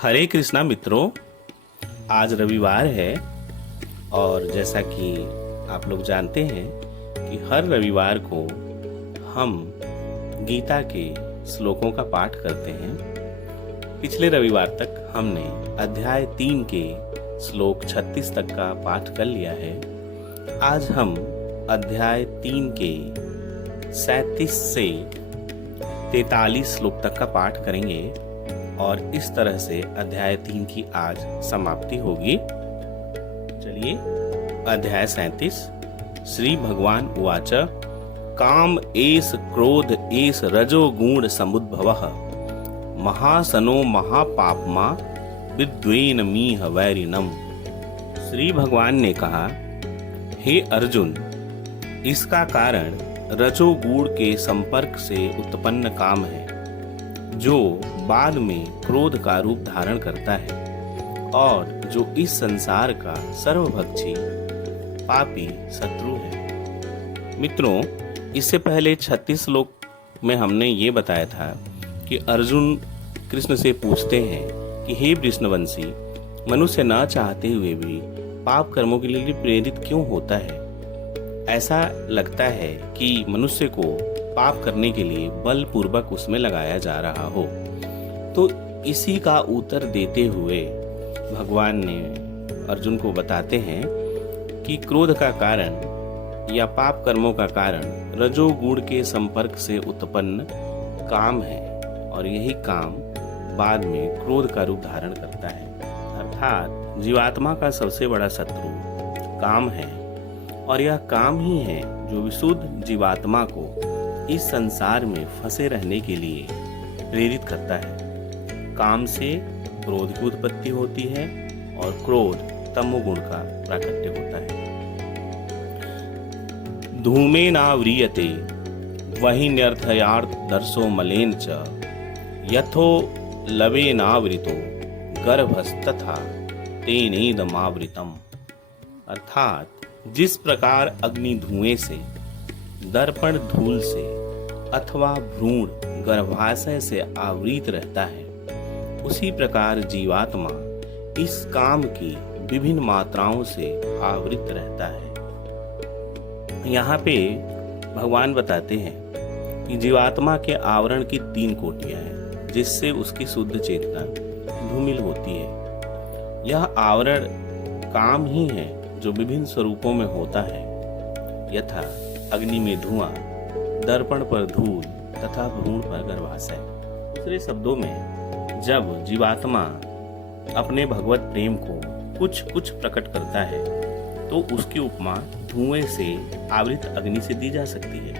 हरे कृष्णा मित्रों, आज रविवार है और जैसा कि आप लोग जानते हैं कि हर रविवार को हम गीता के श्लोकों का पाठ करते हैं। पिछले रविवार तक हमने अध्याय 3 के श्लोक 36 तक का पाठ कर लिया है। आज हम अध्याय 3 के 37 से 43 श्लोक तक का पाठ करेंगे और इस तरह से अध्याय 3 की आज समाप्ति होगी। चलिए, अध्याय 37। श्री भगवान उवाच काम एष क्रोध एष रजो गुण समुद्भवः महासनो महापापमा विद्वेन मीह वैरिणम। श्री भगवान ने कहा, हे अर्जुन, इसका कारण रजोगुण के संपर्क से उत्पन्न काम है, जो बाद में क्रोध का रूप धारण करता है और जो इस संसार का सर्वभक्षी पापी शत्रु है। मित्रों, इससे पहले 36 श्लोक में हमने ये बताया था कि अर्जुन कृष्ण से पूछते हैं कि हे कृष्णवंशी, मनुष्य न चाहते हुए भी पाप कर्मों के लिए प्रेरित क्यों होता है? ऐसा लगता है कि मनुष्य को पाप करने के लिए बलपूर्वक उसमें लगाया जा रहा हो। तो इसी का उत्तर देते हुए भगवान ने अर्जुन को बताते हैं कि क्रोध का कारण या पाप कर्मों का कारण रजोगुण के संपर्क से उत्पन्न काम है और यही काम बाद में क्रोध का रूप धारण करता है। अर्थात जीवात्मा का सबसे बड़ा शत्रु काम है और यह काम ही है जो विशुद्ध जीवात्मा को इस संसार में फंसे रहने के लिए प्रेरित करता है। काम से क्रोध की उत्पत्ति होती है और क्रोध तमोगुण का प्राकट्य होता है। धूमेनाव्रियते वह्निर्धयार्थ दर्शो मलेन च यथो लवेनावृतो गर्भस्तथा तेनेदमावृतम। अर्थात जिस प्रकार अग्नि धुएं से, दर्पण धूल से अथवा भ्रूण गर्भाशय से आवृत रहता है, उसी प्रकार जीवात्मा इस काम की विभिन्न मात्राओं से आवृत रहता है। यहाँ पे भगवान बताते हैं कि जीवात्मा के आवरण की 3 कोटियां हैं, जिससे उसकी शुद्ध चेतना धूमिल होती है। यह आवरण काम ही है जो विभिन्न स्वरूपों में होता है, यथा अग्नि में धुआं, दर्पण पर धूल तथा भ्रूण पर गर्भाशय। दूसरे शब्दों में, जब जीवात्मा अपने भगवत प्रेम को कुछ प्रकट करता है तो उसकी उपमा धुएं से आवृत अग्नि से दी जा सकती है।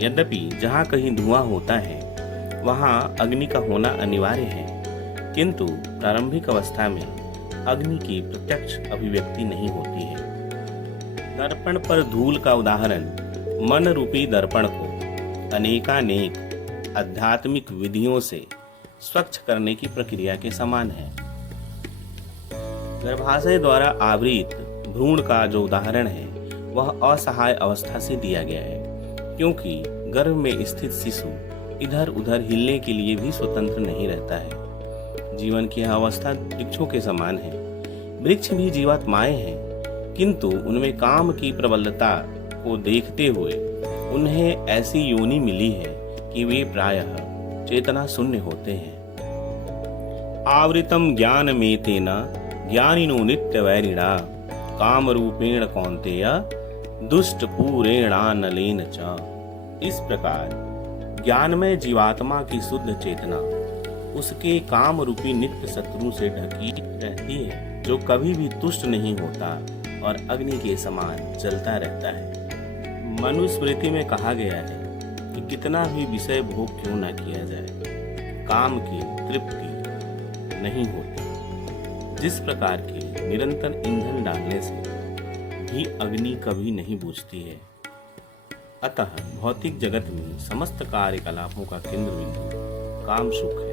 यद्यपि जहाँ कहीं धुआं होता है वहाँ अग्नि का होना अनिवार्य है, किंतु प्रारंभिक अवस्था में अग्नि की प्रत्यक्ष अभिव्यक्ति नहीं होती है। दर्पण पर धूल का उदाहरण मन रूपी दर्पण को अनेकानेक आध्यात्मिक विधियों से स्वच्छ करने की प्रक्रिया के समान है। गर्भाशय द्वारा आवृत भ्रूण का जो उदाहरण है वह असहाय अवस्था से दिया गया है, क्योंकि गर्भ में स्थित शिशु इधर उधर हिलने के लिए भी स्वतंत्र नहीं रहता है। जीवन की यह अवस्था वृक्षों के समान है। वृक्ष भी जीवात्माएं हैं, किंतु उनमें काम की प्रबलता को देखते हुए उन्हें ऐसी योनि मिली है कि वे प्रायः चेतना शून्य होते हैं। आवृतम ज्ञान में तेना ज्ञानिनो नित्य वैरिणा काम रूपेण कौन्तेय दुष्ट पूरेणानलेन च। इस प्रकार ज्ञानमय जीवात्मा की शुद्ध चेतना उसके काम रूपी नित्य शत्रु से ढकी रहती है, जो कभी भी तुष्ट नहीं होता और अग्नि के समान जलता रहता है। मनुस्मृति में कहा गया है कि कितना भी विषय भोग क्यों न किया जाए, काम की तृप्ति नहीं होती। जिस प्रकार की निरंतर ईंधन डालने से भी अग्नि कभी नहीं बुझती है। अतः भौतिक जगत में समस्त कार्यकलापों का केंद्र बिंदु काम सुख है।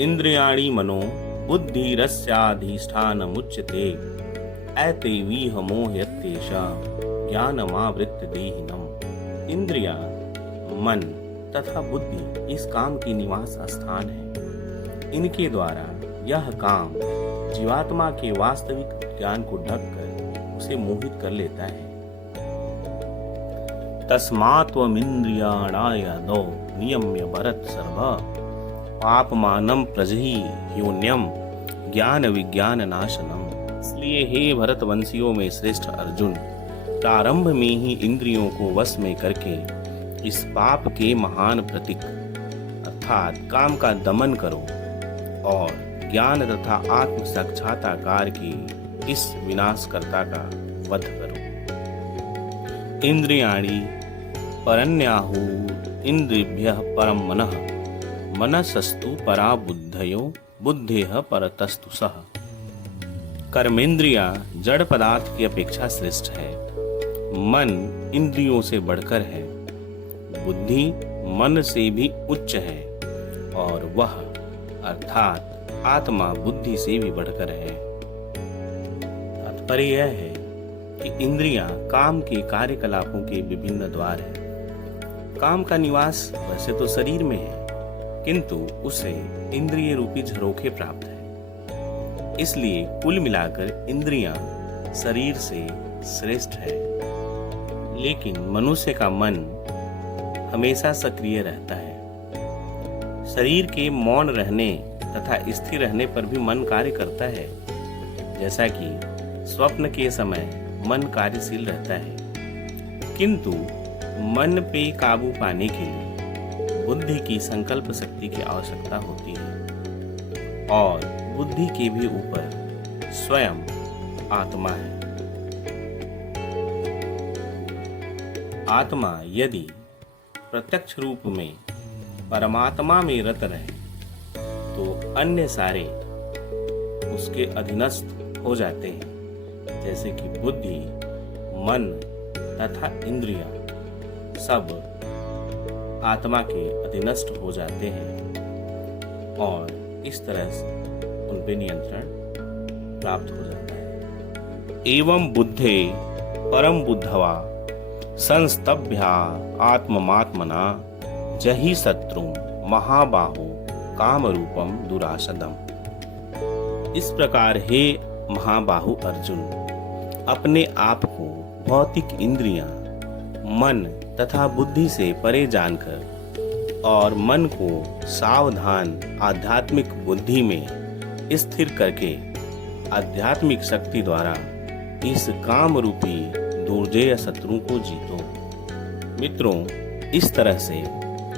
इंद्रियाणि मनो बुद्धिरस्याधिष्ठानमुच्यते ऐते वीह मोहयत्येषा ज्ञानमावृत्य देहिनम्। इंद्रिया, मन तथा बुद्धि इस काम की निवास स्थान है। इनके द्वारा यह काम जीवात्मा के वास्तविक ज्ञान को ढककर उसे मोहित कर लेता है। तस्मात्त्वमिन्द्रियाणायदौ नियम्य भरत सर्व पापमानं प्रजहि ह्योन्यम ज्ञान विज्ञान नाशनम। इसलिए हे भरतवंशियों में श्रेष्ठ अर्जुन, प्रारंभ में ही इंद्रियों को वश में करके इस पाप के महान प्रतीक अर्थात काम का दमन करो और ज्ञान तथा आत्म साक्षात्कार की इस विनाशकर्ता का वध करो। इंद्रियाणि परन्याहु इंद्रिभ्यः परम मनः मनसस्तु परा बुद्धयो बुद्धेः परतस्तु सः। कर्मेंद्रियां जड़ पदार्थ की अपेक्षा श्रेष्ठ है। मन इंद्रियों से बढ़कर है। बुद्धि मन से भी उच्च है और वह अर्थात आत्मा बुद्धि से भी बढ़कर है। तात्पर्य यह है कि इंद्रियां काम के कार्यकलापों के विभिन्न द्वार हैं। काम का निवास वैसे तो शरीर में है, किंतु उसे इंद्रिय रूपी झरोखे प्राप्त है। इसलिए कुल मिलाकर इंद्रियां शरीर से श्रेष्ठ है। लेकिन मनुष्य का मन हमेशा सक्रिय रहता है। शरीर के मौन रहने तथा स्थिर रहने पर भी मन कार्य करता है। जैसा कि स्वप्न के समय मन कार्यशील रहता है, किंतु मन पे काबू पाने के लिए बुद्धि की संकल्प शक्ति की आवश्यकता होती है और बुद्धि के भी ऊपर स्वयं आत्मा है। आत्मा यदि प्रत्यक्ष रूप में परमात्मा में रत रहे तो अन्य सारे उसके अधीनस्थ हो जाते हैं, जैसे कि बुद्धि, मन तथा इंद्रियां सब आत्मा के अधीनस्थ हो जाते हैं और इस तरह से उन पे नियंत्रण प्राप्त हो जाता है। एवं बुद्धे परम बुद्धवा संस्तभ्या आत्ममात्मना जहि शत्रु महाबाहो कामरूपम दुरासदम। इस प्रकार हे महाबाहु अर्जुन, अपने आप को भौतिक इंद्रियां, मन तथा बुद्धि से परे जानकर और मन को सावधान आध्यात्मिक बुद्धि में स्थिर करके आध्यात्मिक शक्ति द्वारा इस काम रूपी दुर्जेय शत्रु को जीतो। मित्रों, इस तरह से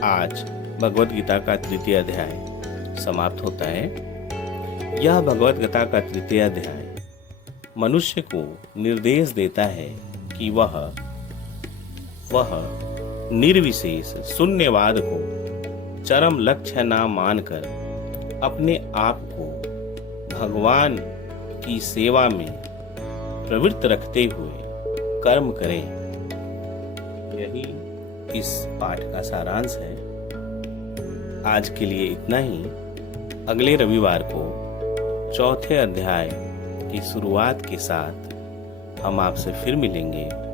आज भगवद गीता का तृतीय अध्याय समाप्त होता है। यह भगवद गीता का तृतीय अध्याय मनुष्य को निर्देश देता है कि वह निर्विशेष शून्यवाद को चरम लक्ष्य न मानकर अपने आप को भगवान की सेवा में प्रवृत्त रखते हुए कर्म करें। यही इस पाठ का सारांश है। आज के लिए इतना ही। अगले रविवार को चौथे अध्याय की शुरुआत के साथ हम आपसे फिर मिलेंगे।